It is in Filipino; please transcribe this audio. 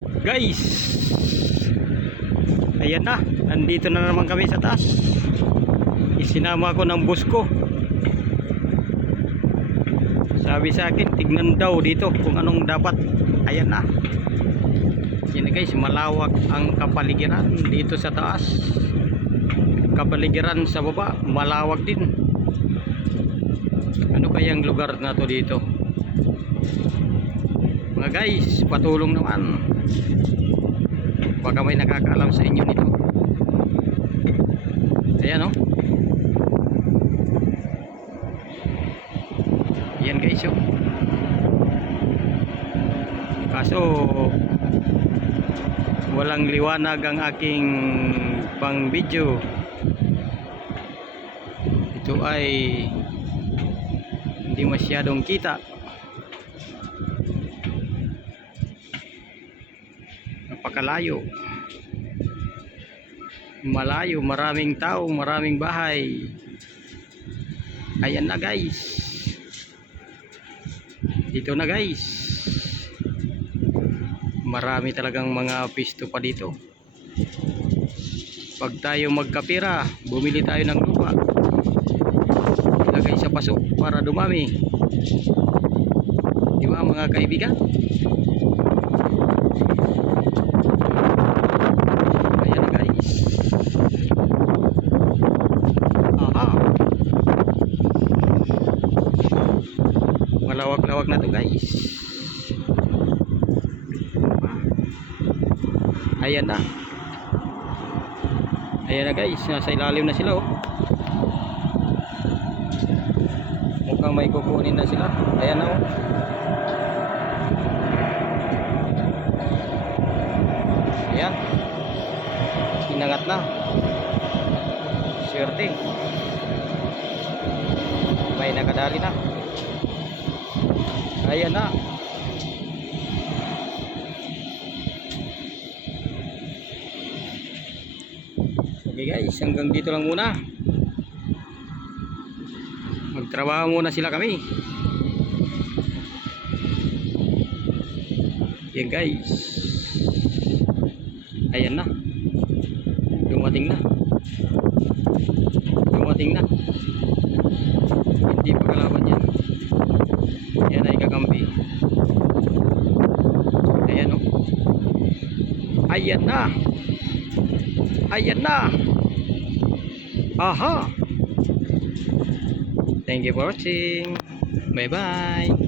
Guys, ayan na, nandito na naman kami sa taas. Isinama ko ng bus ko. Sabi sa akin, tignan daw dito kung anong dapat. Ayan na. Yan na guys, malawak ang kapaligiran dito sa taas. Kapaligiran sa baba, malawak din. Ano kayang lugar na to dito? Mga guys, patulong naman. Baka may nakakaalam sa inyo nito. Ayan o. Ayan guys o. Kaso walang liwanag ang aking pang video. Ito ay hindi masyadong kita. Napakalayo, malayo, maraming tao, maraming bahay. Ayan na guys, dito na guys, marami talagang mga pisto pa dito. Pag tayo magkapira, bumili tayo ng lupa, ilagay sa paso para dumami, di ba mga kaibigan? Malawak-lawak na to guys. Ayan na. Ayan na guys, nasa ilalim na sila oh. Mukhang may kukunin na sila. Ayan na oh. Ayan. Inangat na. Swerte. May nakadali na. Ayan na. Okay guys, hanggang dito lang muna. Magtrabaho muna sila kami. Yan guys. Ayan na. Dumating na. Dumating na. Hindi pa kalaban yan. Yan ay kakampi. Ayan o. Ayan na. Ayan na. Aha. Thank you for watching. Bye bye.